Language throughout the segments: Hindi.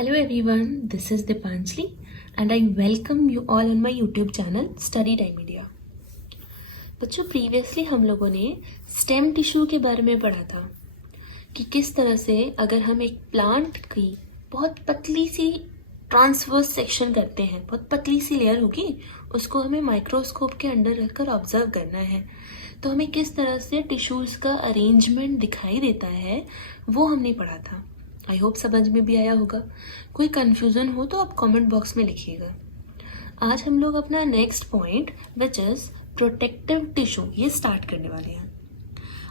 Hello everyone, this is Dipanjali and I welcome you all on my YouTube channel Study Time Media. बच्चों प्रीवियसली हम लोगों ने स्टेम टिश्यू के बारे में पढ़ा था कि किस तरह से अगर हम एक प्लांट की बहुत पतली सी ट्रांसवर्स सेक्शन करते हैं, बहुत पतली सी लेयर होगी, उसको हमें माइक्रोस्कोप के अंडर रखकर ऑब्जर्व करना है तो हमें किस तरह से टिश्यूज़ का अरेंजमेंट दिखाई देता है वो हमने पढ़ा था। आई होप समझ में भी आया होगा। कोई कन्फ्यूज़न हो तो आप कमेंट बॉक्स में लिखिएगा। आज हम लोग अपना next point which is protective tissue ये स्टार्ट करने वाले हैं।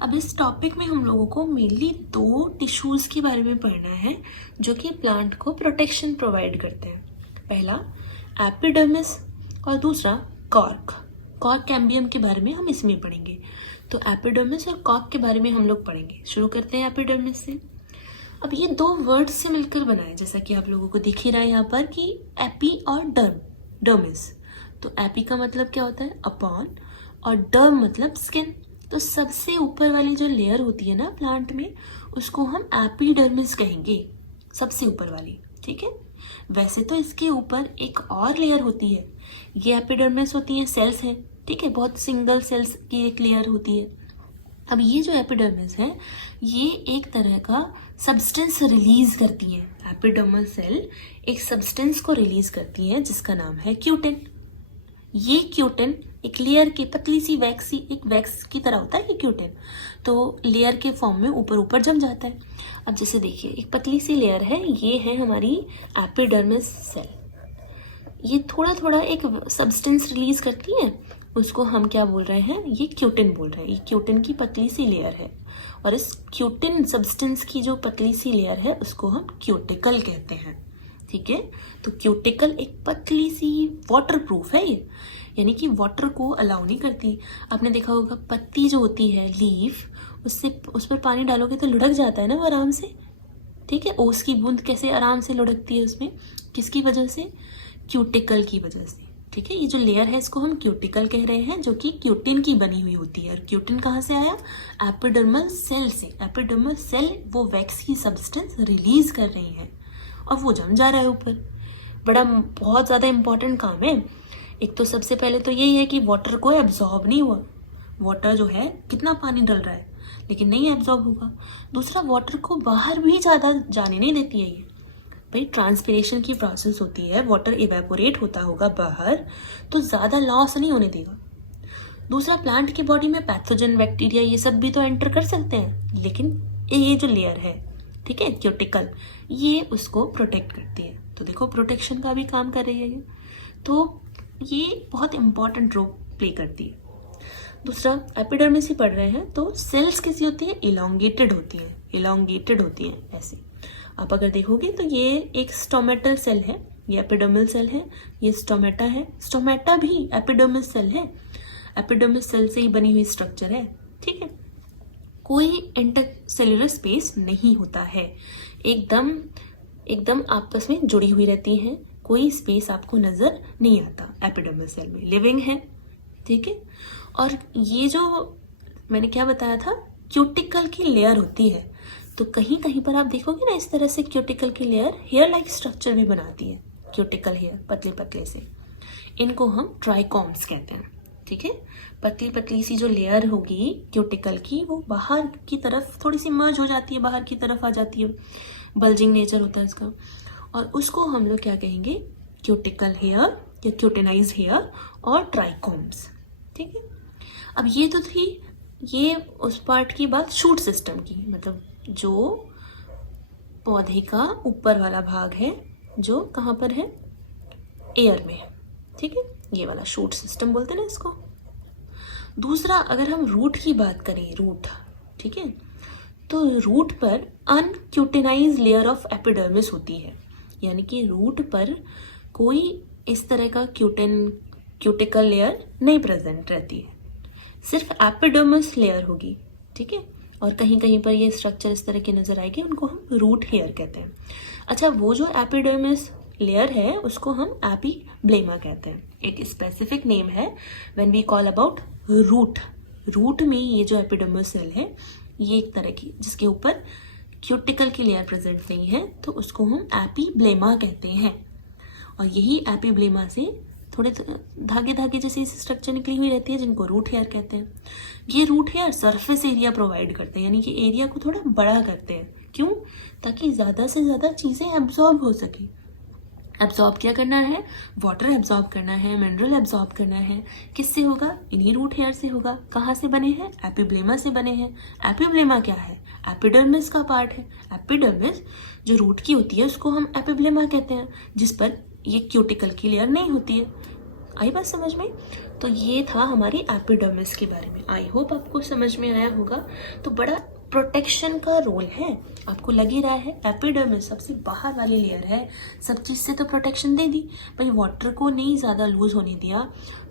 अब इस टॉपिक में हम लोगों को मेनली दो टिश्यूज़ के बारे में पढ़ना है जो कि प्लांट को प्रोटेक्शन प्रोवाइड करते हैं। पहला एपिडर्मिस और दूसरा कॉर्क कैम्बियम के बारे में हम इसमें पढ़ेंगे। तो एपिडर्मिस और कॉर्क के बारे में हम लोग पढ़ेंगे। शुरू करते हैं एपिडर्मिस से। अब ये दो वर्ड्स से मिलकर बना है, जैसा कि आप लोगों को दिख ही रहा है यहाँ पर कि एपी और डर्मिस। तो एपी का मतलब क्या होता है अपॉन और डर्म मतलब स्किन। तो सबसे ऊपर वाली जो लेयर होती है ना प्लांट में उसको हम एपिडर्मिस कहेंगे, सबसे ऊपर वाली। ठीक है, वैसे तो इसके ऊपर एक और लेयर होती है, ये एपिडर्मिस होती है, सेल्स हैं। ठीक है, बहुत सिंगल सेल्स की एक लेयर होती है। अब ये जो एपिडर्मिस है ये एक तरह का सब्सटेंस रिलीज करती है। एपिडर्मल सेल एक सब्सटेंस को रिलीज करती है जिसका नाम है क्यूटिन। ये क्यूटिन एक लेयर के पतली सी वैक्स की तरह होता है ये क्यूटिन, तो लेयर के फॉर्म में ऊपर ऊपर जम जाता है। अब जैसे देखिए एक पतली सी लेयर है, ये है हमारी एपिडर्मिस सेल। ये थोड़ा थोड़ा एक सब्सटेंस रिलीज करती है, उसको हम क्या बोल रहे हैं, ये क्यूटिन बोल रहे हैं। ये क्यूटिन की पतली सी लेयर है और इस क्यूटिन सब्सटेंस की जो पतली सी लेयर है उसको हम क्यूटिकल कहते हैं। ठीक है, तो क्यूटिकल एक पतली सी वाटर प्रूफ है ये, यानी कि वाटर को अलाउ नहीं करती। आपने देखा होगा पत्ती जो होती है लीफ, उससे उस पर पानी डालोगे तो लुढ़क जाता है ना वो आराम से। ठीक है, ओस की बूंद कैसे आराम से लुढ़कती है उसमें, किसकी वजह से, क्यूटिकल की वजह से। ठीक है, ये जो लेयर है इसको हम क्यूटिकल कह रहे हैं जो कि क्यूटिन की बनी हुई होती है। और क्यूटिन कहाँ से आया, एपिडर्मल सेल से। एपिडर्मल सेल वो वैक्स की सब्सटेंस रिलीज कर रही है और वो जम जा रहा है ऊपर। बहुत ज़्यादा इंपॉर्टेंट काम है। एक तो सबसे पहले तो यही है कि वाटर को एब्जॉर्ब नहीं हुआ, वाटर जो है कितना पानी डल रहा है लेकिन नहीं एब्जॉर्ब होगा। दूसरा वाटर को बाहर भी ज़्यादा जाने नहीं देती है ये। भाई ट्रांसपिरेशन की प्रोसेस होती है, वाटर इवेपोरेट होता होगा बाहर तो ज़्यादा लॉस नहीं होने देगा। दूसरा प्लांट की बॉडी में पैथोजन बैक्टीरिया ये सब भी तो एंटर कर सकते हैं, लेकिन ये जो लेयर है, ठीक है, क्यूटिकल, ये उसको प्रोटेक्ट करती है। तो देखो प्रोटेक्शन का भी काम कर रही है ये, तो ये बहुत इंपॉर्टेंट रोल प्ले करती है। दूसरा एपिडर्मिस ही पढ़ रहे हैं तो सेल्स कैसी होती है, इलोंगेटेड होती हैं ऐसे। आप अगर देखोगे तो ये एक स्टोमेटल सेल है, ये एपिडर्मल सेल है, ये स्टोमेटा है। स्टोमेटा भी एपिडर्मिस सेल है, एपिडर्मिस सेल से ही बनी हुई स्ट्रक्चर है। ठीक है, कोई इंटरसेल्युलर स्पेस नहीं होता है, एकदम आपस में जुड़ी हुई रहती हैं, कोई स्पेस आपको नजर नहीं आता एपिडर्मल सेल में। लिविंग है। ठीक है, और ये जो मैंने क्या बताया था, क्यूटिकल की लेयर होती है, तो कहीं कहीं पर आप देखोगे ना इस तरह से क्यूटिकल की लेयर हेयर लाइक स्ट्रक्चर भी बनाती है। क्यूटिकल हेयर पतले पतले से, इनको हम ट्राइकॉम्स कहते हैं। ठीक है, पतली पतली सी जो लेयर होगी क्यूटिकल की वो बाहर की तरफ थोड़ी सी मर्ज हो जाती है, बाहर की तरफ आ जाती है, बल्जिंग नेचर होता है इसका, और उसको हम लोग क्या कहेंगे, क्यूटिकल हेयर या क्यूटिनाइज हेयर और ट्राइकॉम्स। ठीक है, अब ये तो थी ये उस पार्ट की बात शूट सिस्टम की, मतलब जो पौधे का ऊपर वाला भाग है जो कहाँ पर है, एयर में है। ठीक है, ये वाला शूट सिस्टम बोलते हैं ना इसको। दूसरा अगर हम रूट की बात करें, रूट, ठीक है, तो रूट पर अनक्यूटिनाइज लेयर ऑफ एपिडर्मिस होती है, यानी कि रूट पर कोई इस तरह का क्यूटिकल लेयर नहीं प्रेजेंट रहती है, सिर्फ एपिडर्मिस लेयर होगी। ठीक है, और कहीं कहीं पर ये स्ट्रक्चर इस तरह के नजर आएंगे, उनको हम रूट हेयर कहते हैं। अच्छा, वो जो एपिडर्मिस लेयर है उसको हम एपीब्लेमा कहते हैं, एक स्पेसिफिक नेम है when we call about root. Root में ये जो एपिडर्मिस सेल है ये एक तरह की जिसके ऊपर क्यूटिकल की लेयर प्रेजेंट नहीं है तो उसको हम एपिब्लेमा कहते हैं। और यही एपिब्लेमा से थोड़े धागे धागे जैसी स्ट्रक्चर निकली हुई रहती है जिनको रूट हेयर कहते हैं। ये root hair surface area provide करते हैं, यानी कि एरिया को थोड़ा बड़ा करते हैं। क्यों? ताकि ज़्यादा से ज़्यादा चीज़ें एब्जॉर्ब हो सके। एब्जॉर्ब क्या करना है? वाटर एब्जॉर्ब करना है, मिनरल एब्जॉर्ब करना है। किससे होगा? इन्हीं रूट हेयर से होगा। कहाँ से बने हैं? एपिब्लेमा से बने हैं। एपिब्लेमा क्या है? एपिडर्मिस का पार्ट है। एपिडर्मिस जो रूट की होती है उसको हम एपिब्लेमा कहते हैं, जिस पर ये क्यूटिकल की लेयर नहीं होती है। आई बात समझ में? तो ये था हमारी एपिडर्मिस के बारे में। आई होप आपको समझ में आया होगा। तो बड़ा प्रोटेक्शन का रोल है। आपको लग ही रहा है एपिडर्मिस सबसे बाहर वाली लेयर है, सब चीज़ से तो प्रोटेक्शन दे दी भाई, वाटर को नहीं ज़्यादा लूज होने दिया,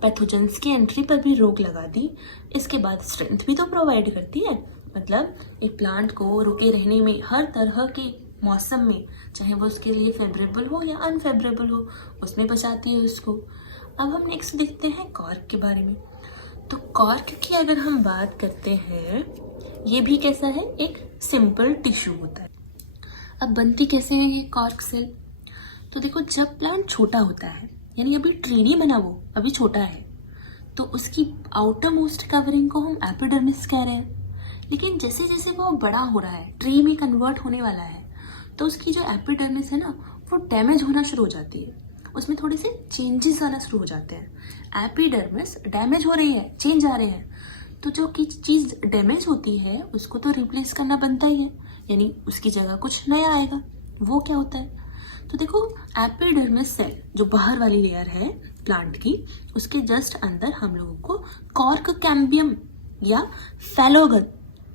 पैथोजेंस की एंट्री पर भी रोक लगा दी, इसके बाद स्ट्रेंथ भी तो प्रोवाइड करती है। मतलब एक प्लांट को रुके रहने में हर तरह के मौसम में, चाहे वो उसके लिए फेवरेबल हो या अनफेवरेबल हो, उसमें बचाती है उसको। अब हम नेक्स्ट देखते हैं कॉर्क के बारे में। तो कॉर्क की अगर हम बात करते हैं, ये भी कैसा है? एक सिंपल टिश्यू होता है। अब बनती कैसे है ये कॉर्क सेल? तो देखो, जब प्लांट छोटा होता है, यानी अभी ट्री नहीं बना, वो अभी छोटा है, तो उसकी आउटर मोस्ट कवरिंग को हम एपिडर्मिस कह रहे हैं। लेकिन जैसे जैसे वो बड़ा हो रहा है, ट्री में कन्वर्ट होने वाला है, तो उसकी जो एपिडर्मिस है ना, वो डैमेज होना शुरू हो जाती है। उसमें थोड़े से चेंजेस आना शुरू हो जाते हैं। एपिडर्मिस डैमेज हो रही है, चेंज आ रहे हैं, तो जो कि चीज़ डैमेज होती है उसको तो रिप्लेस करना बनता ही है, यानी उसकी जगह कुछ नया आएगा। वो क्या होता है? तो देखो, एपिडर्मिस सेल जो बाहर वाली लेयर है प्लांट की, उसके जस्ट अंदर हम लोगों को कॉर्क कैम्बियम या फैलोगन,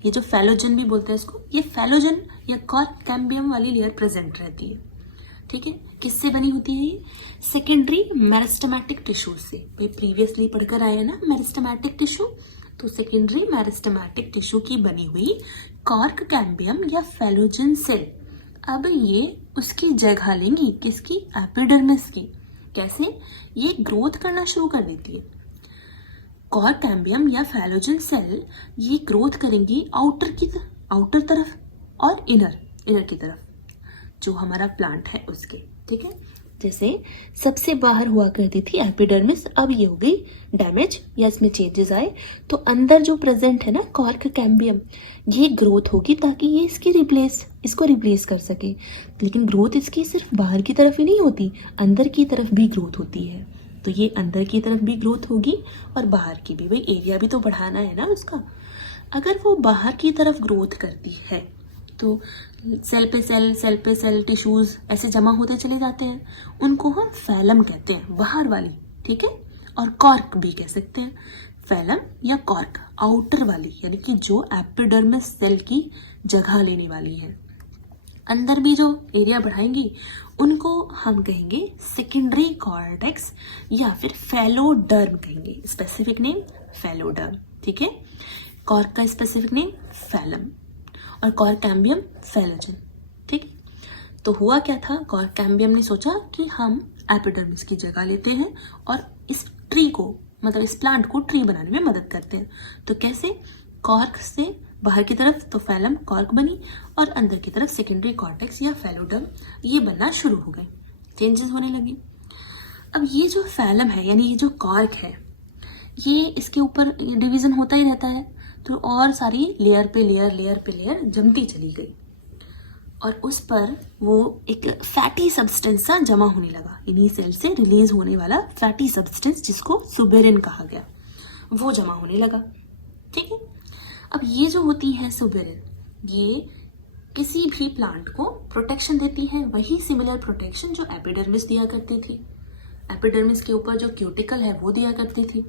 ये जो फैलोजन भी बोलते हैं इसको, ये फैलोजन या कॉर्क कैम्बियम वाली लेयर प्रेजेंट रहती है। ठीक है, किससे बनी होती है ये? सेकेंडरी मेरिस्टेमेटिक टिश्यू से। भाई प्रीवियसली पढ़कर आए हैं ना मेरिस्टेमेटिक टिश्यू, तो सेकेंडरी मेरिस्टेमेटिक टिश्यू की बनी हुई कॉर्क कैम्बियम या फैलोजन सेल अब ये उसकी जगह लेंगी, किसकी? एपिडर्मिस की। कैसे? ये ग्रोथ करना शुरू कर देती है। कॉर्क कैम्बियम या फैलोजन सेल ये ग्रोथ करेंगी आउटर तरफ और इनर की तरफ, जो हमारा प्लांट है उसके। ठीक है, जैसे सबसे बाहर हुआ करती थी एपिडर्मिस, अब ये हो गई डैमेज या इसमें चेंजेस आए, तो अंदर जो प्रेजेंट है ना कॉर्क कैम्बियम, ये ग्रोथ होगी ताकि ये इसको रिप्लेस कर सके। लेकिन ग्रोथ इसकी सिर्फ बाहर की तरफ ही नहीं होती, अंदर की तरफ भी ग्रोथ होती है। तो ये अंदर की तरफ भी ग्रोथ होगी और बाहर की भी। भाई एरिया भी तो बढ़ाना है ना उसका। अगर वो बाहर की तरफ ग्रोथ करती है तो सेल पे सेल टिश्यूज ऐसे जमा होते चले जाते हैं, उनको हम फैलम कहते हैं, बाहर वाली। ठीक है, और कॉर्क भी कह सकते हैं। फैलम या कॉर्क आउटर वाली, यानी कि जो एपिडर्मिस सेल की जगह लेने वाली है। अंदर भी जो एरिया बढ़ाएंगी उनको हम कहेंगे सेकेंडरी कॉर्टेक्स या फिर फैलोडर्म कहेंगे। Specific name phelloderm. ठीक है, कॉर्क का स्पेसिफिक नेम फैलम और कॉर्क कैम्बियम फैलोजन। ठीक है, तो हुआ क्या था? कॉर्क कैम्बियम ने सोचा कि हम एपिडर्मिस की जगह लेते हैं और इस ट्री को, मतलब इस प्लांट को ट्री बनाने में मदद करते हैं। तो कैसे? कॉर्क से बाहर की तरफ तो फैलम कॉर्क बनी और अंदर की तरफ सेकेंडरी कॉर्टेक्स या फैलोडर्म ये बनना शुरू हो गए, चेंजेस होने लगे। अब ये जो फैलम है यानी ये जो कॉर्क है, ये इसके ऊपर डिवीजन होता ही रहता है, तो और सारी लेयर पे लेयर जमती चली गई और उस पर वो एक फैटी सब्सटेंस सा जमा होने लगा। इन्हीं सेल से रिलीज होने वाला फैटी सब्सटेंस जिसको सुबेरिन कहा गया, वो जमा होने लगा। ठीक है, अब ये जो होती है सुबेरिन, ये किसी भी प्लांट को प्रोटेक्शन देती है, वही सिमिलर प्रोटेक्शन जो एपिडर्मिस दिया करती थी। एपिडर्मिस के ऊपर जो क्यूटिकल है वो दिया करती थी,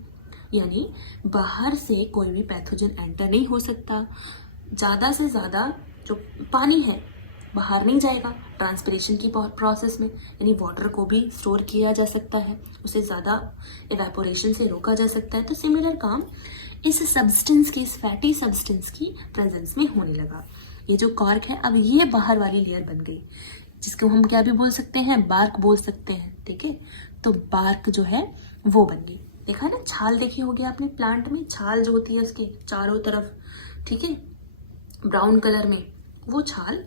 यानी बाहर से कोई भी पैथोजन एंटर नहीं हो सकता। ज़्यादा से ज़्यादा जो पानी है बाहर नहीं जाएगा ट्रांसपिरेशन की प्रोसेस में, यानी वाटर को भी स्टोर किया जा सकता है, उसे ज़्यादा इवेपोरेशन से रोका जा सकता है। तो सिमिलर काम इस सब्सटेंस की, इस फैटी सब्सटेंस की प्रेजेंस में होने लगा। ये जो कॉर्क है अब ये बाहर वाली लेयर बन गई, जिसको हम क्या भी बोल सकते हैं? बार्क बोल सकते हैं। ठीक है, तो बार्क जो है वो बन गई। देखा ना, छाल देखी होगी आपने प्लांट में, छाल जो होती है उसके चारों तरफ, ठीक है, ब्राउन कलर में, वो छाल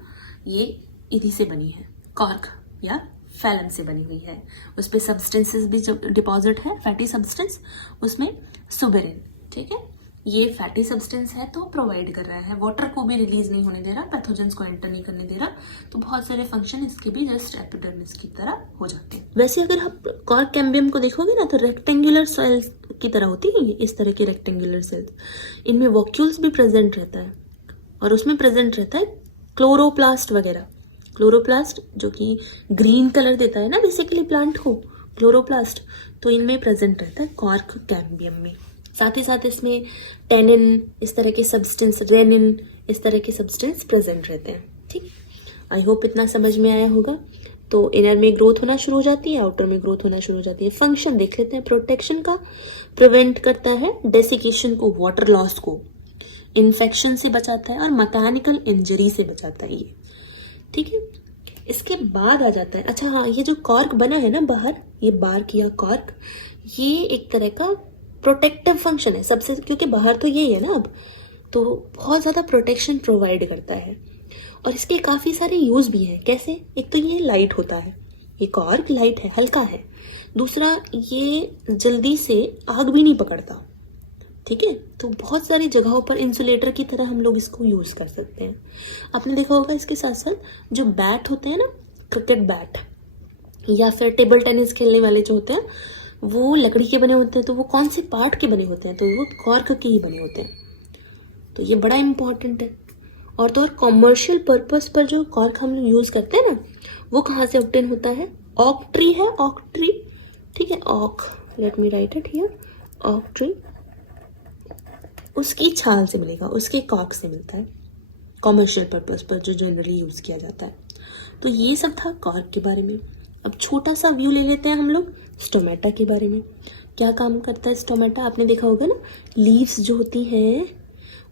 ये इन्हीं से बनी है, कॉर्क या फैलम से बनी हुई है। उस पर सब्सटेंसेस भी जब डिपॉजिट है, फैटी सब्सटेंस, उसमें सुबेरिन, ठीक है, ये फैटी सब्सटेंस है तो प्रोवाइड कर रहा है, वाटर को भी रिलीज नहीं होने दे रहा, पैथोजेंस को एंटर नहीं करने दे रहा, तो बहुत सारे फंक्शन इसके भी जस्ट एपिडर्मिस की तरह हो जाते हैं। वैसे अगर आप कॉर्क कैम्बियम को देखोगे ना तो रेक्टेंगुलर सेल्स की तरह होती है, इस तरह की रेक्टेंगुलर सेल्स, इनमें वॉक्यूल्स भी प्रेजेंट रहता है और उसमें प्रेजेंट रहता है क्लोरोप्लास्ट वगैरह। क्लोरोप्लास्ट जो कि ग्रीन कलर देता है ना बेसिकली प्लांट को, क्लोरोप्लास्ट, तो इनमें प्रेजेंट रहता है कॉर्क कैम्बियम में। साथ ही साथ इसमें टेनिन, इस तरह के सब्सटेंस, रेनिन, इस तरह के सब्सटेंस प्रेजेंट रहते हैं। ठीक, आई होप इतना समझ में आया होगा। तो इनर में ग्रोथ होना शुरू हो जाती है, आउटर में ग्रोथ होना शुरू हो जाती है। फंक्शन देख लेते हैं प्रोटेक्शन का, प्रिवेंट करता है डेसिकेशन को, वाटर लॉस को, इन्फेक्शन से बचाता है और मैकेनिकल इंजरी से बचाता है ये, ठीक है। इसके बाद आ जाता है, अच्छा हाँ, ये जो कॉर्क बना है ना बाहर, ये बार्क या कॉर्क, ये एक तरह का प्रोटेक्टिव फंक्शन है सबसे, क्योंकि बाहर तो यही है ना अब, तो बहुत ज़्यादा प्रोटेक्शन प्रोवाइड करता है। और इसके काफ़ी सारे यूज़ भी हैं। कैसे? एक तो ये लाइट होता है, ये कॉर्क लाइट है, हल्का है। दूसरा, ये जल्दी से आग भी नहीं पकड़ता, ठीक है। तो बहुत सारी जगहों पर इंसुलेटर की तरह हम लोग इसको यूज़ कर सकते हैं। आपने देखा होगा इसके साथ साथ जो बैट होते हैं ना, क्रिकेट बैट या फिर टेबल टेनिस खेलने वाले जो होते हैं, वो लकड़ी के बने होते हैं। तो वो कौन से पार्ट के बने होते हैं? तो वो कॉर्क के ही बने होते हैं। तो ये बड़ा इम्पॉर्टेंट है। और तो और कॉमर्शियल पर्पस पर जो कॉर्क हम लोग यूज़ करते हैं ना, वो कहाँ से ऑब्टेन होता है? ऑक ट्री है, ऑक ट्री, ठीक है, ऑक, let me right it here, ऑक ट्री, उसकी छाल से मिलेगा, उसके कॉर्क से मिलता है कॉमर्शियल पर्पस पर जो जनरली यूज़ किया जाता है। तो ये सब था कॉर्क के बारे में। अब छोटा सा व्यू ले लेते हैं हम लोग स्टोमेटा के बारे में। क्या काम करता है स्टोमेटा? आपने देखा होगा ना, लीव्स जो होती हैं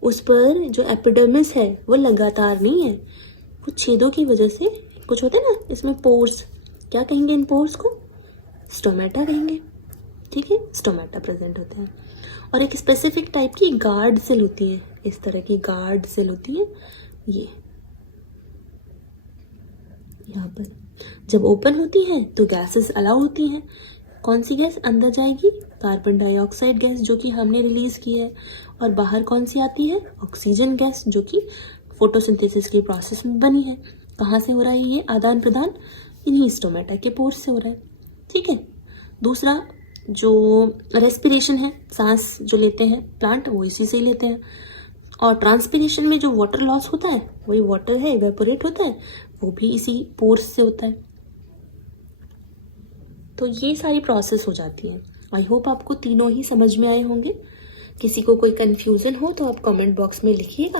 उस पर जो एपिडर्मिस है वो लगातार नहीं है, कुछ छेदों की वजह से कुछ होते हैं ना इसमें पोर्स, क्या कहेंगे इन पोर्स को? स्टोमेटा कहेंगे, ठीक है। स्टोमेटा प्रेजेंट होता है और एक स्पेसिफिक टाइप की गार्ड सेल होती है, इस तरह की गार्ड सेल होती है। ये यहाँ पर जब ओपन होती है तो गैसेस अलाउ होती हैं। कौन सी गैस अंदर जाएगी? कार्बन डाइऑक्साइड गैस, जो कि हमने रिलीज की है। और बाहर कौन सी आती है? ऑक्सीजन गैस, जो कि फोटोसिंथेसिस के प्रोसेस में बनी है। कहाँ से हो रहा है ये आदान प्रदान? इन्हीं स्टोमेटा के पोर्स से हो रहा है, ठीक है। दूसरा, जो रेस्पिरेशन है, सांस जो लेते हैं प्लांट, वो इसी से ही लेते हैं। और ट्रांसपिरेशन में जो वाटर लॉस होता है, वही वाटर है, इवेपोरेट होता है, वो भी इसी पोर्स से होता है। तो ये सारी प्रोसेस हो जाती है। आई होप आपको तीनों ही समझ में आए होंगे। किसी को कोई कंफ्यूजन हो तो आप कमेंट बॉक्स में लिखिएगा,